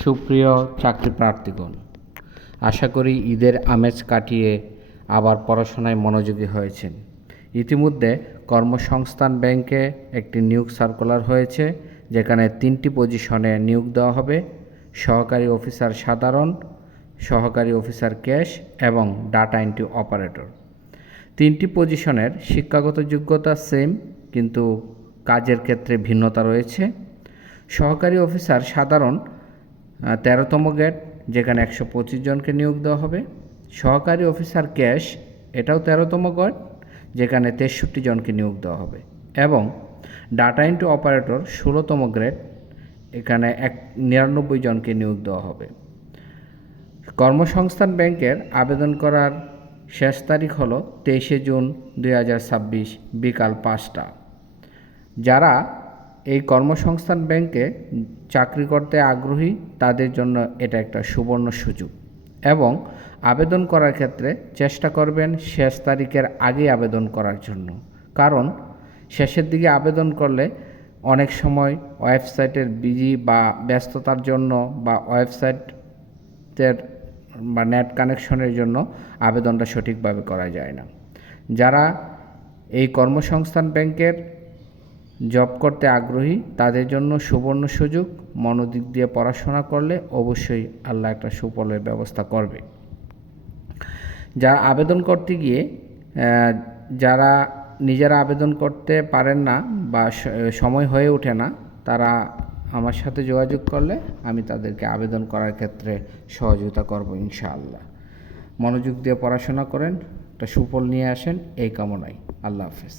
সুপ্রিয় চাকরি প্রার্থীগণ, আশা করি ঈদের আমেজ কাটিয়ে আবার পড়াশোনায় মনোযোগী হয়েছেন। ইতিমধ্যে কর্মসংস্থান ব্যাংকে একটি নিয়োগ সার্কুলার হয়েছে, যেখানে 3টি পজিশনে নিয়োগ দেওয়া হবে: সহকারী অফিসার সাধারণ, সহকারী অফিসার ক্যাশ এবং ডাটা এন্ট্রি অপারেটর। 3টি পজিশনের শিক্ষাগত যোগ্যতা সেম, কিন্তু কাজের ক্ষেত্রে ভিন্নতা রয়েছে। সহকারী অফিসার সাধারণ 13তম গ্রেড, যেখানে 125 জনকে নিয়োগ দেওয়া হবে। সহকারী অফিসার ক্যাশ, এটাও 13তম গ্রেড, যেখানে 63 জনকে নিয়োগ দেওয়া হবে। এবং ডাটা এন্ট্রি অপারেটর 16তম গ্রেড, এখানে 99 জনকে নিয়োগ দেওয়া হবে। কর্মসংস্থান ব্যাংকের আবেদন করার শেষ তারিখ হলো 23শে জুন 2026 বিকাল 5টা। যারা এই কর্মসংস্থান ব্যাংকে চাকরি করতে আগ্রহী, তাদের জন্য এটা একটা সুবর্ণ সুযোগ। এবং আবেদন করার ক্ষেত্রে চেষ্টা করবেন শেষ তারিখের আগে আবেদন করার জন্য, কারণ শেষের দিকে আবেদন করলে অনেক সময় ওয়েবসাইটের বিজি বা ব্যস্ততার জন্য বা ওয়েবসাইটের বা নেট কানেকশনের জন্য আবেদনটা সঠিকভাবে করা যায় না। যারা এই কর্মসংস্থান ব্যাংকের জব করতে আগ্রহী, তাদের জন্য সুবর্ণ সুযোগ। মনোযোগ দিয়ে পড়াশোনা করলে অবশ্যই আল্লাহ একটা সুফলের ব্যবস্থা করবে। যারা আবেদন করতে গিয়ে যারা নিজেরা আবেদন করতে পারেন না বা সময় হয়ে ওঠে না, তারা আমার সাথে যোগাযোগ করলে আমি তাদেরকে আবেদন করার ক্ষেত্রে সহযোগিতা করব ইনশাআল্লাহ। মনোযোগ দিয়ে পড়াশোনা করেন, একটা সুফল নিয়ে আসেন, এই কামনাই। আল্লাহ হাফেজ।